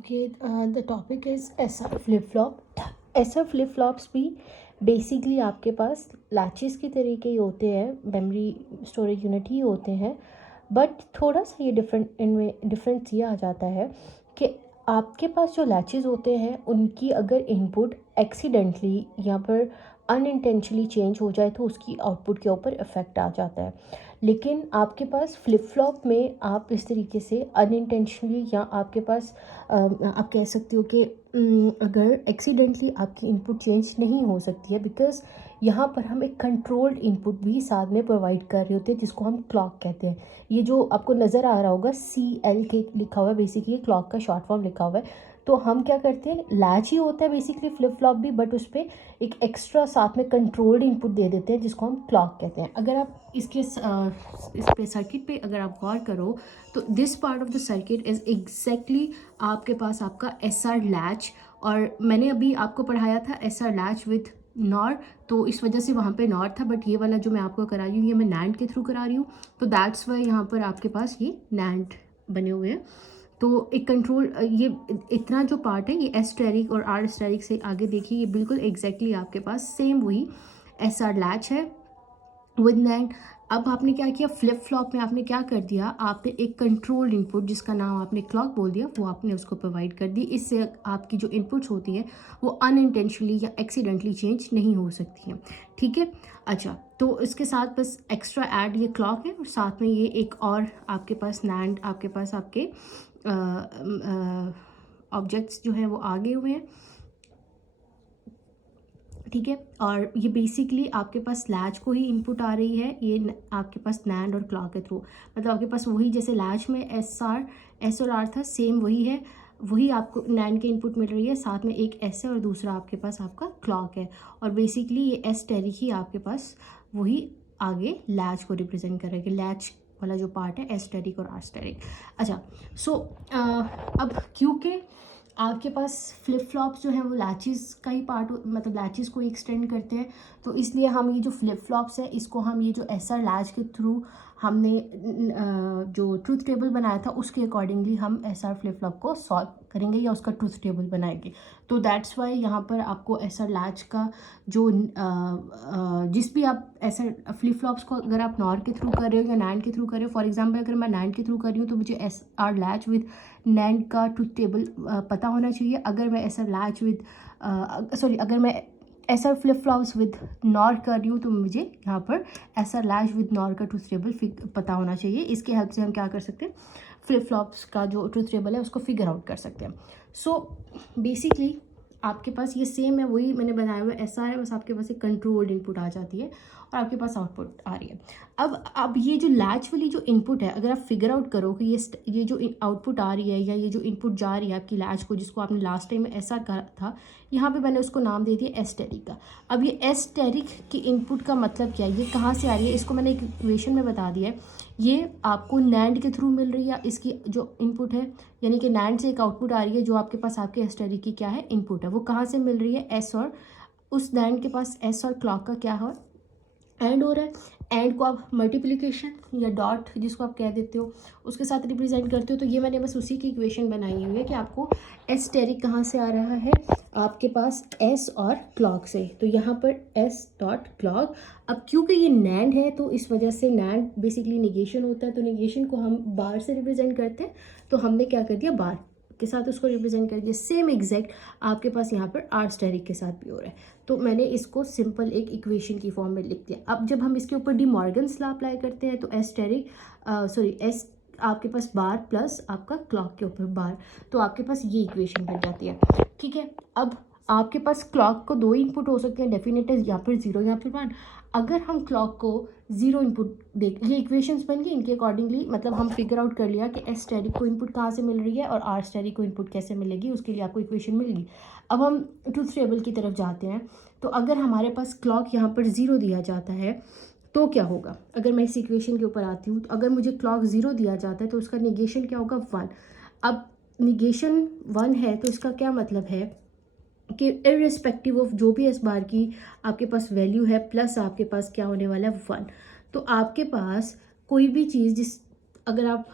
Okay, the topic is SR flip flop. SR flip flops भी basically आपके पास latches की तरीके ही होते हैं, मेमोरी स्टोरेज यूनिट ही होते हैं। बट थोड़ा सा ये इनमें डिफरेंस ये आ जाता है कि आपके पास जो लैचेस होते हैं उनकी अगर इनपुट एक्सीडेंटली या पर अनइंटेंशनली चेंज हो जाए तो उसकी आउटपुट के ऊपर इफ़ेक्ट आ जाता है। लेकिन आपके पास फ्लिप फ्लॉप में आप इस तरीके से अनइंटेंशनली या आपके पास आप कह सकते हो कि अगर एक्सीडेंटली आपकी इनपुट चेंज नहीं हो सकती है, बिकॉज़ यहाँ पर हम एक कंट्रोल्ड इनपुट भी साथ में प्रोवाइड कर रहे होते हैं जिसको हम क्लॉक कहते हैं। ये जो आपको नज़र आ रहा होगा CL लिखा हुआ है, बेसिकली क्लॉक का शॉर्ट फॉर्म लिखा हुआ है। तो हम क्या करते हैं, लैच ही होता है बेसिकली फ्लिप फ्लॉप भी, बट उस पर एक एक्स्ट्रा साथ में कंट्रोल्ड इनपुट दे देते हैं जिसको हम क्लॉक कहते हैं। अगर आप इस पे सर्किट पे अगर आप गौर करो तो this part of the circuit is exactly आपके पास आपका SR लैच। और मैंने अभी आपको पढ़ाया था SR लैच विथ नॉर, तो इस वजह से वहाँ पे नॉर था, बट ये वाला जो मैं आपको करा रही हूँ ये मैं नैंड के थ्रू करा रही हूँ, तो दैट्स वाई यहाँ पर आपके पास ये नैंड बने हुए हैं। तो एक कंट्रोल ये इतना जो पार्ट है ये एस्टेरिक और आर एस्टेरिक से आगे देखिए, ये बिल्कुल एग्जैक्टली आपके पास सेम वही SR लैच है विद नैंड। अब आपने क्या किया, फ्लिप फ्लॉप में आपने क्या कर दिया, आपने एक कंट्रोल्ड इनपुट जिसका नाम आपने क्लॉक बोल दिया वो आपने उसको प्रोवाइड कर दी। इससे आपकी जो इनपुट्स होती हैं वो अनइंटेंशनली या एक्सीडेंटली चेंज नहीं हो सकती हैं। ठीक है, अच्छा, तो इसके साथ बस एक्स्ट्रा ऐड ये क्लॉक है और साथ में ये एक और आपके पास नैंड, आपके पास आपके ऑब्जेक्ट्स जो हैं वो आगे हुए हैं। ठीक है, और ये बेसिकली आपके पास लैच को ही इनपुट आ रही है, ये आपके पास नैंड और क्लॉक के थ्रू, मतलब आपके पास वही जैसे लैच में एस और आर था, सेम वही है, वही आपको नैंड के इनपुट मिल रही है, साथ में एक एस है और दूसरा आपके पास आपका क्लॉक है। और बेसिकली ये एस्टेरिक ही आपके पास वही आगे लैच को रिप्रेजेंट करेगी, लैच वाला जो पार्ट है एस्टेरिक और आस्टेरिक। अच्छा, सो अब क्योंकि आपके पास फ्लिप फ्लॉप्स जो है वो लैचेस का ही पार्ट, मतलब लैचेस को एक्सटेंड करते हैं, तो इसलिए हम ये जो फ्लिप फ्लॉप्स है इसको हम ये जो SR लैच के थ्रू हमने जो ट्रूथ टेबल बनाया था उसके अकॉर्डिंगली हम SR फ्लिप फ्लॉप को सॉल्व करेंगे या उसका ट्रूथ टेबल बनाएंगे। तो दैट्स वाई यहाँ पर आपको SR लैच का जो जिस भी आप SR फ्लिप फ्लॉप्स को अगर आप नॉर के थ्रू कर रहे हो या नैंड के थ्रू कर रहे हो, फॉर एग्जाम्पल अगर मैं नैंड के थ्रू कर रही हूँ तो मुझे SR लैच विद नैंड का ट्रूथ टेबल पता होना चाहिए। अगर मैं SR लैच विद अगर मैं SR flip flops with nor कर रही हूँ तो मुझे यहाँ पर SR लैच विद नॉर का ट्रूथ टेबल पता होना चाहिए। इसके हेल्प से हम क्या कर सकते हैं, फ्लिप फ्लॉप्स का जो ट्रूथ टेबल है उसको फिगर आउट कर सकते हैं। सो बेसिकली आपके पास ये सेम है, वही मैंने बनाया हुआ SR है, बस आपके पास एक कंट्रोल्ड इनपुट आ जाती है और आपके पास आउटपुट आ रही है। अब ये जो लैच वाली जो इनपुट है, अगर आप फिगर आउट करो कि ये जो आउटपुट आ रही है या ये जो इनपुट जा रही है आपकी लैच को, जिसको आपने लास्ट टाइम में SR कहा था, यहाँ पे मैंने उसको नाम दे दिया एस्टेरिक का। अब ये एस्टेरिक की इनपुट का मतलब क्या है, ये कहाँ से आ रही है, इसको मैंने एक इक्वेशन में बता दिया है। ये आपको नैंड के थ्रू मिल रही है, इसकी जो इनपुट है, यानी कि नैंड से एक आउटपुट आ रही है जो आपके पास आपके एस्टेरिक की क्या है इनपुट है, वो कहाँ से मिल रही है, एस, और उस नैंड के पास एस और क्लॉक का क्या है, एंड हो रहा है। एंड को आप मल्टीप्लिकेशन या डॉट जिसको आप कह देते हो उसके साथ रिप्रेजेंट करते हो। तो ये मैंने बस उसी की इक्वेशन बनाई हुई है कि आपको एस्टेरिक कहाँ से आ रहा है, आपके पास एस और क्लॉक से, तो यहाँ पर एस डॉट क्लॉक। अब क्योंकि ये नैंड है तो इस वजह से नैंड बेसिकली निगेशन होता है, तो निगेशन को हम बार से रिप्रेजेंट करते हैं, तो हमने क्या कर दिया, बार के साथ उसको रिप्रेजेंट कर दिया। सेम एग्जैक्ट आपके पास यहाँ पर आर स्टेरिक के साथ भी हो रहा है, तो मैंने इसको सिंपल एक इक्वेशन की फॉर्म में लिख दिया। अब जब हम इसके ऊपर डी मॉर्गन्स लॉ अप्लाई करते हैं तो एस आपके पास बार प्लस आपका क्लॉक के ऊपर बार, तो आपके पास ये इक्वेशन बन जाती है। ठीक है, अब आपके पास क्लॉक को दो इनपुट हो सकते हैं, डेफिनेट या फिर जीरो या फिर वन। अगर हम क्लॉक को जीरो इनपुट देख, ये इक्वेशंस बन गई, इनके अकॉर्डिंगली मतलब हम फिगर आउट कर लिया कि एस स्टेरिक को इनपुट कहाँ से मिल रही है और आर स्टेरिक को इनपुट कैसे मिलेगी, उसके लिए आपको इक्वेशन मिल गई। अब हम ट्रूथ टेबल की तरफ जाते हैं, तो अगर हमारे पास क्लॉक यहाँ पर ज़ीरो दिया जाता है तो क्या होगा, अगर मैं इस इक्वेशन के ऊपर आती हूँ, तो अगर मुझे क्लॉक ज़ीरो दिया जाता है तो उसका निगेशन क्या होगा, वन। अब निगेशन वन है तो इसका क्या मतलब है कि इर्रिस्पेक्टिव ऑफ जो भी इस बार की आपके पास वैल्यू है, प्लस आपके पास क्या होने वाला है, वन। तो आपके पास कोई भी चीज़ जिस, अगर आप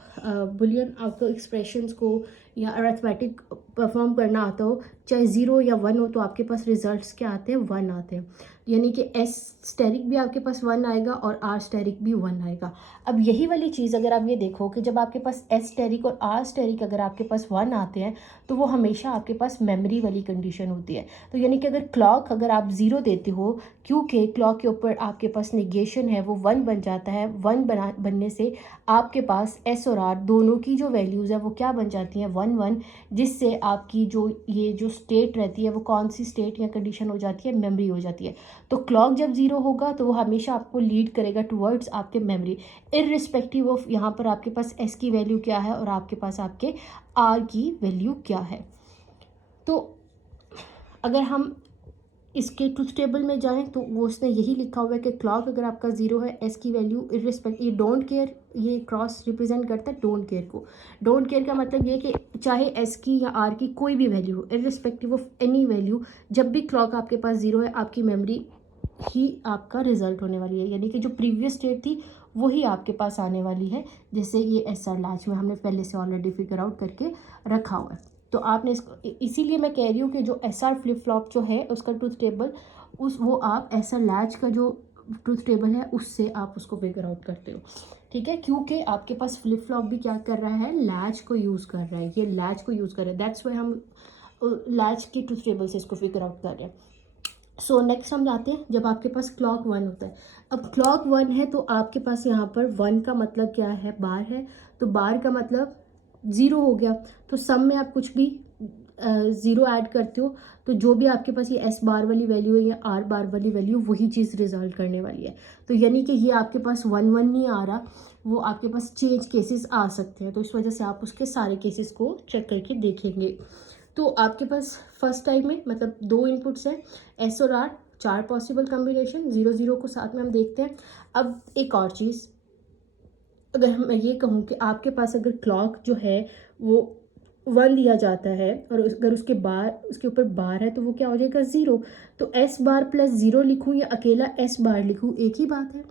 बुलियन आपको एक्सप्रेशंस को या अरिथमेटिक परफॉर्म करना आता हो, चाहे 0 या 1 हो, तो आपके पास रिजल्ट्स क्या आते हैं, 1 आते हैं। यानी कि एस स्टेरिक भी आपके पास 1 आएगा और आर स्टेरिक भी 1 आएगा। अब यही वाली चीज़ अगर आप ये देखो कि जब आपके पास एस स्टेरिक और आर स्टेरिक अगर आपके पास 1 आते हैं तो वो हमेशा आपके पास मेमोरी वाली कंडीशन होती है। तो यानी कि अगर आप 0 देते हो, क्योंकि क्लॉक के ऊपर आपके पास निगेशन है, वो 1 बन जाता है। 1 बनने से आपके पास एस और आर दोनों की जो वैल्यूज़ है वो क्या बन जाती हैं, 1 1, जिससे आपकी जो स्टेट रहती है वो कौन सी स्टेट या कंडीशन हो जाती है, मेमोरी हो जाती है। तो क्लॉक जब 0 होगा तो वो हमेशा आपको लीड करेगा टुवर्ड्स आपके मेमोरी, इररिस्पेक्टिव ऑफ यहाँ पर आपके पास एस की वैल्यू क्या है और आपके पास आपके आर की वैल्यू क्या है। तो अगर हम इसके ट्रुथ टेबल में जाएं तो वो उसने यही लिखा हुआ है कि क्लॉक अगर आपका 0 है, एस की वैल्यू इररिस्पेक्ट, ये डोंट केयर, ये क्रॉस रिप्रेजेंट करता है डोंट केयर को। डोंट केयर का मतलब ये कि चाहे एस की या आर की कोई भी वैल्यू हो, इररिस्पेक्टिव ऑफ एनी वैल्यू, जब भी क्लॉक आपके पास 0 है, आपकी मेमोरी ही आपका रिजल्ट होने वाली है। यानी कि जो प्रीवियस स्टेट थी वही आपके पास आने वाली है, जैसे ये एस आर लैच में हमने पहले से ऑलरेडी फिगर आउट करके रखा हुआ है। तो आपने इसको, इसीलिए मैं कह रही हूँ कि जो एस आर फ्लिप फ्लॉप जो है उसका ट्रूथ टेबल, वो आप एस आर लैच का जो ट्रूथ टेबल है उससे आप उसको फिगर आउट करते हो, ठीक है। क्योंकि आपके पास फ्लिप फ्लॉप भी क्या कर रहा है, लैच को यूज़ कर रहा है, ये लैच को यूज़ कर रहा है, दैट्स वाई हम लैच के ट्रूथ टेबल से इसको फिगर आउट कर रहे हैं। सो नेक्स्ट हम जाते हैं जब आपके पास क्लॉक 1 होता है। अब क्लॉक 1 है तो आपके पास यहाँ पर 1 का मतलब क्या है, बार है, तो बार का मतलब 0 हो गया। तो सम में आप कुछ भी 0 ऐड करते हो तो जो भी आपके पास ये एस बार वाली वैल्यू है या आर बार वाली वैल्यू, वही चीज़ रिजल्ट करने वाली है। तो यानी कि ये आपके पास 1 1 नहीं आ रहा, वो आपके पास चेंज केसेस आ सकते हैं। तो इस वजह से आप उसके सारे केसेस को चेक करके देखेंगे। तो आपके पास फर्स्ट टाइम में मतलब 2 इनपुट्स हैं, एस और आर, 4 पॉसिबल कॉम्बिनेशन, 0 0 को साथ में हम देखते हैं। अब एक और चीज़, अगर मैं ये कहूँ कि आपके पास अगर क्लॉक जो है वो 1 दिया जाता है और अगर उसके ऊपर बार है तो वो क्या हो जाएगा, 0। तो एस बार प्लस 0 लिखूँ या अकेला एस बार लिखूँ, एक ही बात है।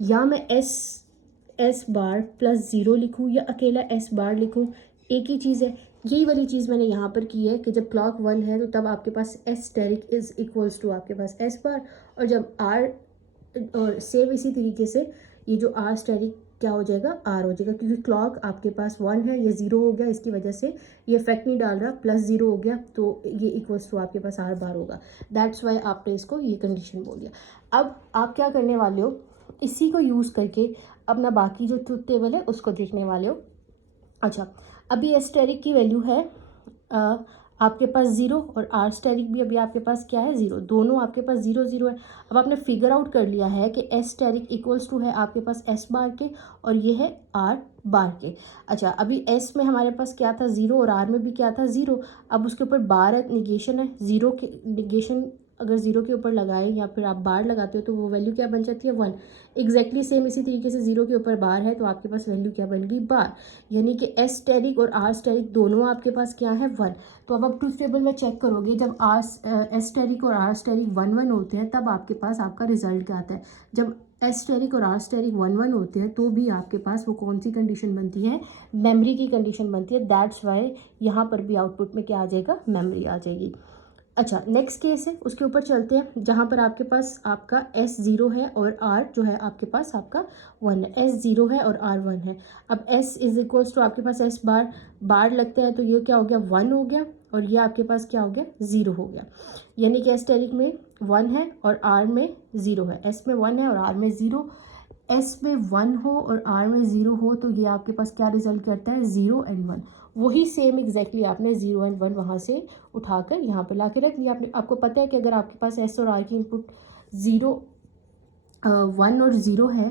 या मैं एस बार प्लस 0 लिखूँ या अकेला एस बार लिखूँ, एक ही चीज़ है। यही वाली चीज़ मैंने यहाँ पर की है कि जब क्लॉक 1 है तो तब आपके पास asterisk is equals to आपके पास एस बार, और जब आर, और सेम इसी तरीके से ये जो आर स्टेरिक क्या हो जाएगा, आर हो जाएगा, क्योंकि क्लॉक आपके पास 1 है, ये 0 हो गया, इसकी वजह से ये इफेक्ट नहीं डाल रहा, प्लस 0 हो गया तो ये इक्वल्स टू आपके पास आर बार होगा। दैट्स वाई आपने इसको ये कंडीशन बोल दिया। अब आप क्या करने वाले हो, इसी को यूज़ करके अपना बाकी जो ट्रुथ टेबल है उसको देखने वाले हो। अच्छा, अभी एस्टेरिक की वैल्यू है आपके पास 0 और आर स्टेरिक भी अभी आपके पास क्या है, 0, दोनों आपके पास 0 0 है। अब आपने फिगर आउट कर लिया है कि एस स्टेरिक इक्वल्स टू है आपके पास एस बार के और ये है आर बार के। अच्छा, अभी एस में हमारे पास क्या था, 0, और आर में भी क्या था, 0। अब उसके ऊपर बार है, निगेशन है, 0 के निगेशन अगर 0 के ऊपर लगाए या फिर आप बार लगाते हो तो वो वैल्यू क्या बन जाती है, 1। एग्जैक्टली सेम इसी तरीके से 0 के ऊपर बार है तो आपके पास वैल्यू क्या बन गई, बार। यानी कि एस स्टेरिक और आर स्टेरिक दोनों आपके पास क्या है, 1। तो अब आप ट्रूथ टेबल में चेक करोगे, जब एस स्टेरिक और आर स्टेरिक 1 1 होते हैं तब आपके पास आपका रिजल्ट क्या आता है। जब एस स्टेरिक और आर स्टेरिक 1 1 होते हैं तो भी आपके पास वो कौन सी कंडीशन बनती है, मेमोरी की कंडीशन बनती है। दैट्स वाई यहाँ पर भी आउटपुट में क्या आ जाएगा, मेमोरी आ जाएगी। अच्छा, नेक्स्ट केस है, उसके ऊपर चलते हैं, जहाँ पर आपके पास आपका एस 0 है और आर जो है आपके पास आपका 1 है। एस 0 है और आर 1 है। अब एस इज इक्वल्स टू आपके पास एस बार, बार लगता है तो ये क्या हो गया, 1 हो गया, और ये आपके पास क्या हो गया, 0 हो गया। यानी कि एस टेरिक में 1 है और आर में 0 है, एस में 1 है और आर में 0। एस में 1 हो और आर में 0 हो तो ये आपके पास क्या रिजल्ट करता है, 0 एंड 1। वही सेम एग्जैक्टली आपने 0 एंड 1 वहाँ से उठाकर यहाँ पर ला के रख दिया। आपको पता है कि अगर आपके पास एस और आर की इनपुट 0 1 और 0 है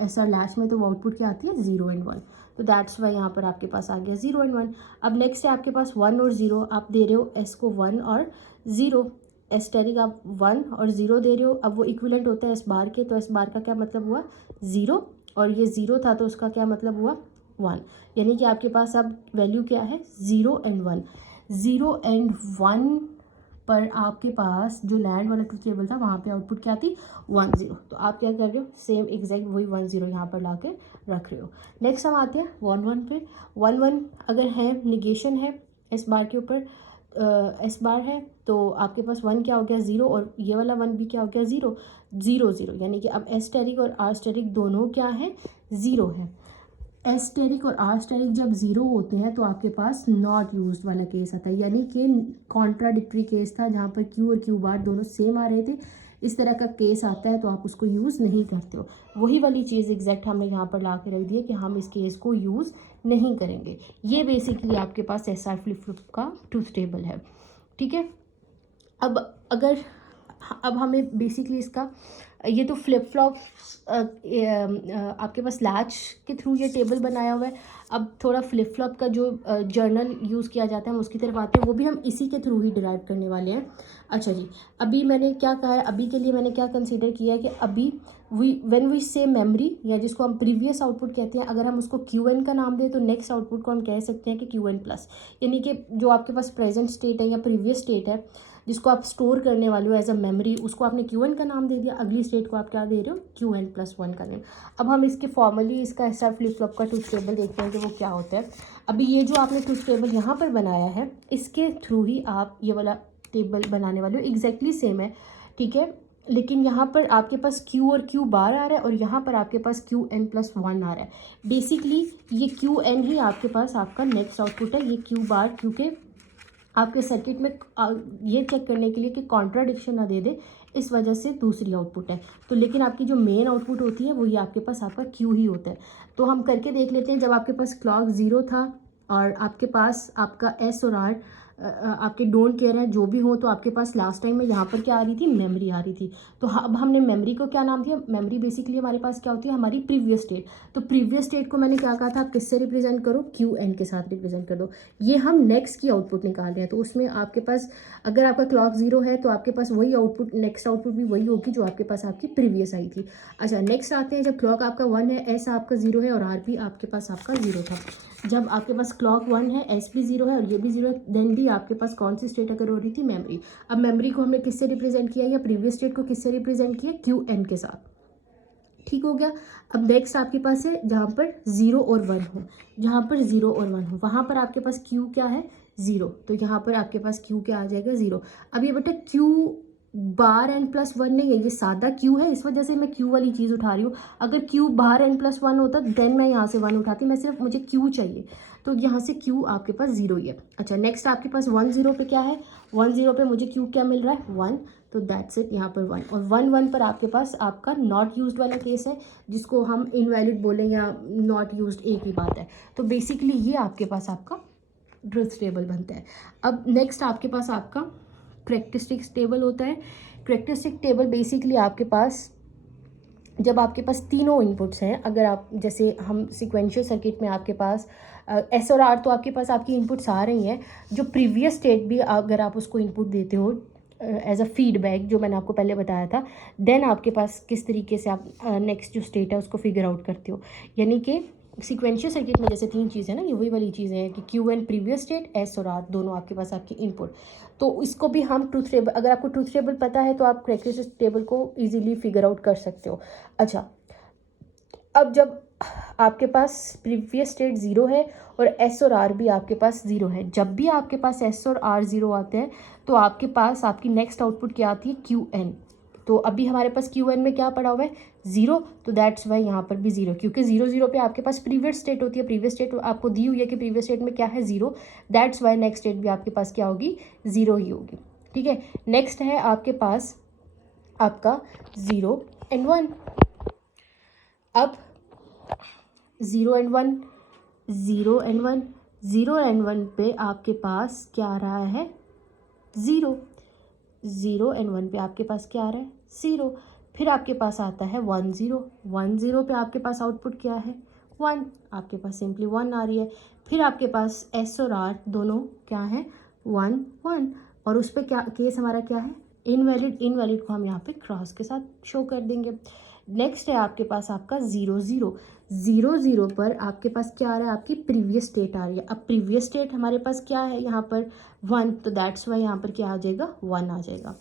एस आर लैच में, तो वो आउटपुट क्या आती है, 0 एंड 1। तो दैट्स वाई यहाँ पर आपके पास आ गया 0 एंड 1। अब नेक्स्ट है आपके पास 1 और 0, आप दे रहे हो एस को 1 और 0, एस्टेरिक आप 1 और 0 दे रहे हो। अब वो इक्विवेलेंट होता है एस बार के, तो एस बार का क्या मतलब हुआ, 0, और ये 0 था तो उसका क्या मतलब हुआ, 1। यानी कि आपके पास अब वैल्यू क्या है, 0 एंड 1। 0 एंड 1 पर आपके पास जो लैंड वाला ट्रूथ टेबल था वहाँ पे आउटपुट क्या थी, 1 0। तो आप क्या कर रहे हो, सेम एग्जैक्ट वही 1 0 यहाँ पर ला के रख रहे हो। नेक्स्ट हम आते हैं 1 1 पे। 1 1 अगर है, निगेशन है, एस बार के ऊपर एस बार है, तो आपके पास 1 क्या हो गया 0, और ये वाला 1 भी क्या हो गया 0 0 0, यानी कि अब एस स्टेरिक और आर स्टेरिक दोनों क्या है 0 है। एस स्टेरिक और आर स्टेरिक जब 0 होते हैं तो आपके पास नॉट यूज्ड वाला केस आता है, यानी कि कॉन्ट्राडिक्टरी केस था जहाँ पर क्यू और क्यू बार दोनों सेम आ रहे थे। इस तरह का केस आता है तो आप उसको यूज़ नहीं करते हो। वही वाली चीज़ एग्जैक्ट हमने यहाँ पर ला के रख दी है कि हम इस केस को यूज़ नहीं करेंगे। ये बेसिकली आपके पास एस आर फ्लिप फ्लॉप का ट्रूथ टेबल है, ठीक है। अब हमें बेसिकली इसका ये तो फ्लिप फ्लॉप आपके पास लैच के थ्रू ये टेबल बनाया हुआ है। अब थोड़ा फ्लिप फ्लॉप का जो जर्नल यूज़ किया जाता है हम उसकी तरफ आते हैं, वो भी हम इसी के थ्रू ही डिराइव करने वाले हैं। अच्छा जी, अभी मैंने क्या कहा है, अभी के लिए मैंने क्या कंसीडर किया है कि अभी व्हेन वी से मेमोरी, या जिसको हम प्रीवियस आउटपुट कहते हैं, अगर हम उसको क्यू एन का नाम दें तो नेक्स्ट आउटपुट को हम कह सकते हैं कि क्यू एन प्लस, यानी कि जो आपके पास प्रेजेंट स्टेट है या प्रीवियस स्टेट है जिसको आप स्टोर करने वाले हो एज अ मेमोरी, उसको आपने क्यू एन का नाम दे दिया, अगली स्टेट को आप क्या दे रहे हो क्यू एन प्लस 1 का नेम। अब हम इसके फॉर्मली इसका एस आर फ्लिप फ्लॉप का ट्रूथ टेबल देखते हैं कि वो क्या होता है। अभी ये जो आपने ट्रूथ टेबल यहाँ पर बनाया है इसके थ्रू ही आप ये वाला टेबल बनाने वाले हो, एग्जैक्टली सेम है, ठीक है। लेकिन यहाँ पर आपके पास क्यू और क्यू बार आ रहा है और यहाँ पर आपके पास क्यू एन प्लस 1 आ रहा है। बेसिकली ये क्यू एन ही आपके पास आपका नेक्स्ट आउटपुट है, ये क्यू बार क्योंकि आपके सर्किट में ये चेक करने के लिए कि कॉन्ट्राडिक्शन ना दे दे, इस वजह से दूसरी आउटपुट है। तो लेकिन आपकी जो मेन आउटपुट होती है वही आपके पास आपका क्यू ही होता है। तो हम करके देख लेते हैं, जब आपके पास क्लॉक 0 था और आपके पास आपका एस और आर आपके डोंट केयर है जो भी हो, तो आपके पास लास्ट टाइम में यहाँ पर क्या आ रही थी मेमोरी आ रही थी। तो अब हमने मेमोरी को क्या नाम दिया, मेमोरी बेसिकली हमारे पास क्या होती है हमारी प्रीवियस स्टेट। तो प्रीवियस स्टेट को मैंने क्या कहा था, आप किससे रिप्रेजेंट करो क्यू एन के साथ रिप्रेजेंट कर दो। ये हम नेक्स्ट की आउटपुट निकाल रहे हैं, तो उसमें आपके पास अगर आपका क्लॉक 0 है तो आपके पास वही आउटपुट, नेक्स्ट आउटपुट भी वही होगी जो आपके पास आपकी प्रीवियस आई थी। अच्छा, नेक्स्ट आते हैं, जब क्लॉक आपका 1 है, एस आपका 0 है और आर भी आपके पास आपका 0 था। जब आपके पास क्लॉक 1 है, एस भी 0 है और ये भी 0 है, देन भी आपके पास कौन सी स्टेट अगर हो रही थी मेमोरी। अब मेमोरी को हमने किससे रिप्रेजेंट किया या प्रीवियस स्टेट को किससे रिप्रेजेंट किया क्यू एन के साथ, ठीक हो गया। अब नेक्स्ट आपके पास है जहाँ पर 0 और 1 हो, जहाँ पर 0 और 1 हो वहाँ पर आपके पास क्यू क्या है 0, तो यहाँ पर आपके पास क्यू क्या आ जाएगा 0। अब ये बेटा क्यू बार एन प्लस 1 नहीं है, ये सादा क्यू है, इस वजह से मैं क्यू वाली चीज़ उठा रही हूँ। अगर क्यू बार एन प्लस 1 होता देन मैं यहाँ से 1 उठाती, मैं सिर्फ मुझे क्यू चाहिए, तो यहाँ से क्यू आपके पास 0 ही है। अच्छा, नेक्स्ट आपके पास 1 0 पे क्या है, 1 0 पे मुझे क्यू क्या मिल रहा है 1, तो दैट्स इट, यहाँ पर 1। और 1 1 पर आपके पास आपका नॉट यूज्ड वाला केस है जिसको हम इनवैलिड बोलें या नॉट यूज्ड, एक ही बात है। तो बेसिकली ये आपके पास आपका ट्रुथ टेबल बनता है। अब नेक्स्ट आपके पास आपका करेक्टरिस्टिक्स टेबल होता है। करेक्टरिस्टिक टेबल बेसिकली आपके पास जब आपके पास तीनों इनपुट्स हैं, अगर आप जैसे हम सिक्वेंशियल सर्किट में आपके पास एस और आर, तो आपके पास आपकी इनपुट्स आ रही हैं, जो प्रीवियस स्टेट भी अगर आप उसको इनपुट देते हो एज अ फीडबैक, जो मैंने आपको पहले बताया था, देन आपके पास किस तरीके से आप नेक्स्ट जो स्टेट है उसको फिगर आउट करते हो। यानी कि सीक्वेंशियल सर्किट में जैसे 3 चीज़ें ना, ये वही वाली चीज़ें हैं कि Q N previous state, S और आर दोनों आपके पास आपकी इनपुट। तो इसको भी हम ट्रूथ टेबल, अगर आपको ट्रूथ टेबल पता है तो आप करेक्टरिस्टिक टेबल को इजीली फिगर आउट कर सकते हो। अच्छा, अब जब आपके पास प्रीवियस स्टेट 0 है और एस और आर भी आपके पास 0 है, जब भी आपके पास एस और आर 0 आते हैं तो आपके पास आपकी नेक्स्ट आउटपुट क्या आती है क्यू एन। तो अभी हमारे पास क्यू एन में क्या पड़ा हुआ है 0, तो दैट्स वाई यहाँ पर भी 0, क्योंकि 0 0 पे आपके पास प्रीवियस स्टेट होती है, प्रीवियस स्टेट आपको दी हुई है कि प्रीवियस स्टेट में क्या है 0, दैट्स वाई नेक्स्ट स्टेट भी आपके पास क्या होगी 0 ही होगी, ठीक है। नेक्स्ट है आपके पास आपका 0 एंड 1। अब 0 एंड 1, 0 एंड 1, 0 एंड 1 पे आपके पास क्या आ रहा है 0, 0 एंड 1 पे आपके पास क्या आ रहा है 0। फिर आपके पास आता है 1 0, 1 0 पे आपके पास आउटपुट क्या है 1, आपके पास सिंपली 1 आ रही है। फिर आपके पास एस और आर दोनों क्या है 1 1, और उस पर क्या केस हमारा क्या है इनवैलिड, इनवैलिड को हम यहाँ पे क्रॉस के साथ शो कर देंगे। नेक्स्ट है आपके पास आपका 0 0, 0 0 पर आपके पास क्या आ रहा है आपकी प्रीवियस स्टेट आ रही है। अब प्रीवियस स्टेट हमारे पास क्या है यहाँ पर 1, तो दैट्स वाई यहाँ पर क्या आ जाएगा 1 आ जाएगा,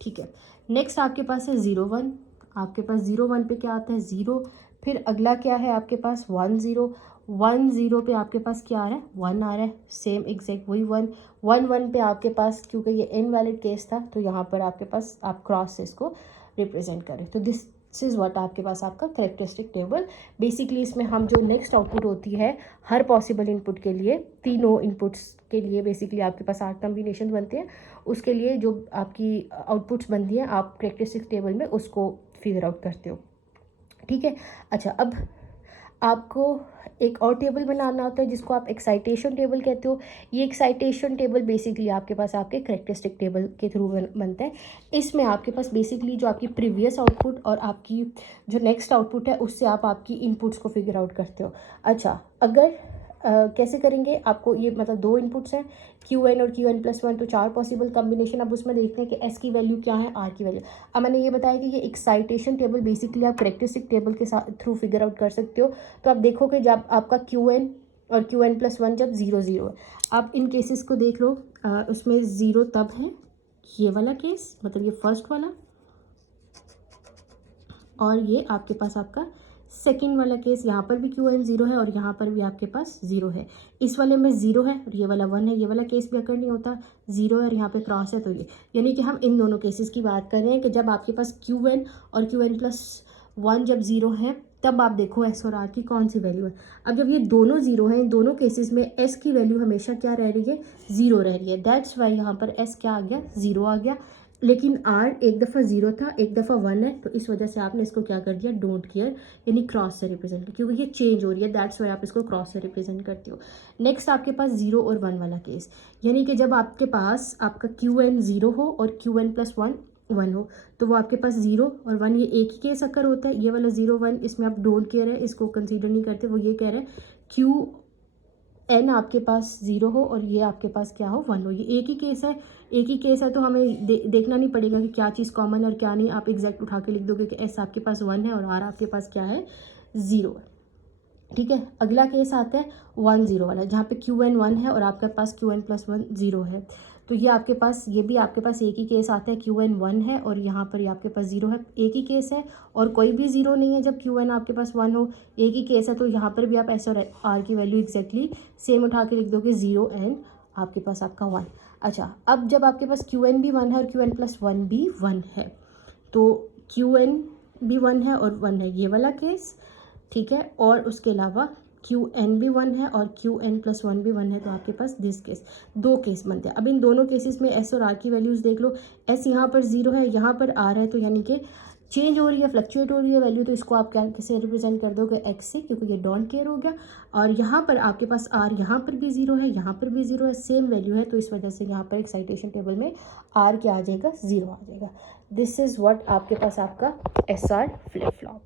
ठीक है। नेक्स्ट आपके पास है 0 1, आपके पास 0 1 पे क्या आता है 0। फिर अगला क्या है आपके पास 1 0, 10 पे आपके पास क्या आ रहा है, 1 आ रहा है, सेम एग्जैक्ट वही 1 पे आपके पास, क्योंकि ये इनवैलिड केस था तो यहाँ पर आपके पास आप क्रॉस से इसको रिप्रेजेंट करें। तो दिस इज़ व्हाट आपके पास आपका करेक्टरिस्टिक टेबल। बेसिकली इसमें हम जो नेक्स्ट आउटपुट होती है हर पॉसिबल इनपुट के लिए, तीनों इनपुट्स के लिए बेसिकली आपके पास 8 कॉम्बिनेशन बनते हैं, उसके लिए जो आपकी आउटपुट्स बनती हैं आप करेक्टरिस्टिक टेबल में उसको फिगर आउट करते हो। ठीक है, अच्छा अब आपको एक और टेबल बनाना होता है जिसको आप एक्साइटेशन टेबल कहते हो। ये एक्साइटेशन टेबल बेसिकली आपके पास आपके करेक्टरिस्टिक टेबल के थ्रू बनता है। इसमें आपके पास बेसिकली जो आपकी प्रीवियस आउटपुट और आपकी जो नेक्स्ट आउटपुट है उससे आप आपकी इनपुट्स को फिगर आउट करते हो। अच्छा, अगर कैसे करेंगे, आपको ये मतलब 2 इनपुट्स हैं Qn और Qn+1, तो 4 पॉसिबल कम्बिनेशन। अब उसमें देखते हैं कि S की वैल्यू क्या है, R की वैल्यू। अब मैंने ये बताया कि ये एक्साइटेशन टेबल बेसिकली आप करेक्टरिस्टिक टेबल के साथ थ्रू फिगर आउट कर सकते हो। तो आप देखो कि जब आपका Qn और Qn+1 जब 0 0 है, आप इन केसेस को देख लो, उसमें 0 तब है ये वाला केस, मतलब ये फर्स्ट वाला, और ये आपके पास आपका सेकंड वाला केस। यहाँ पर भी Qn 0 है और यहाँ पर भी आपके पास 0 है। इस वाले में 0 है और ये वाला 1 है। ये वाला केस भी अगर नहीं होता, 0 है और यहाँ पे क्रॉस है, तो ये यानी कि हम इन दोनों केसेस की बात कर रहे हैं कि जब आपके पास Qn और Qn+1 जब 0 है तब आप देखो S और R की कौन सी वैल्यू है। अब जब ये दोनों 0 हैं, इन दोनों केसेस में S की वैल्यू हमेशा क्या रह रही है, 0 रह रही है। दैट्स वाई यहाँ पर S क्या आ गया, 0 आ गया। लेकिन R एक दफ़ा 0 था, एक दफ़ा 1 है, तो इस वजह से आपने इसको क्या कर दिया, डोंट केयर, यानी क्रॉस से रिप्रेजेंट किया, क्योंकि ये चेंज हो रही है, दैट्स वाई आप इसको क्रॉस से रिप्रेजेंट करते हो। नेक्स्ट आपके पास 0 और 1 वाला केस, यानी कि जब आपके पास आपका Qn 0 हो और Qn+1 1 हो, तो वो आपके पास 0 और 1 ये एक ही केस अकर होता है। ये वाला 0 1 इसमें आप डोंट केयर है, इसको कंसीडर नहीं करते। वो ये कह रहे हैं Qn आपके पास 0 हो और ये आपके पास क्या हो, 1 हो। ये एक ही केस है, एक ही केस है, तो हमें देखना नहीं पड़ेगा कि क्या चीज़ कॉमन और क्या नहीं। आप एग्जैक्ट उठा के लिख दोगे कि S आपके पास 1 है और R आपके पास क्या है, 0 है। ठीक है, अगला केस आता है 1 0 वाला, जहाँ पे Qn 1 है और आपके पास Qn+1 0 है। तो ये आपके पास, ये भी आपके पास एक ही केस आता है, Qn 1 है और यहाँ पर ये आपके पास 0 है, एक ही केस है। और कोई भी 0 नहीं है जब Qn आपके पास 1 हो, एक ही केस है। तो यहाँ पर भी आप S और R की वैल्यू एग्जैक्टली सेम उठा के लिख दोगे, 0 एंड आपके पास आपका 1। अच्छा, अब जब आपके पास Qn भी 1 है और Qn+1 भी 1 है, तो Qn भी 1 है और 1 है, ये वाला केस। ठीक है, और उसके अलावा Qn भी 1 है और Qn+1 भी 1 है, तो आपके पास दिस केस, 2 केस बनते हैं। अब इन दोनों केसेस में S और R की वैल्यूज़ देख लो। S यहाँ पर 0 है, यहाँ पर R है, तो यानी कि चेंज हो रही है, फ्लक्चुएट हो रही है वैल्यू, तो इसको आप क्या कैसे रिप्रेजेंट कर दोगे, X से, क्योंकि ये डोंट केयर हो गया। और यहाँ पर आपके पास R यहाँ पर भी 0 है, यहाँ पर भी 0 है, सेम वैल्यू है, तो इस वजह से यहाँ पर एक्साइटेशन टेबल में R क्या आ जाएगा, 0 आ जाएगा। दिस इज़ व्हाट आपके पास आपका SR फ्लिप फ्लॉप।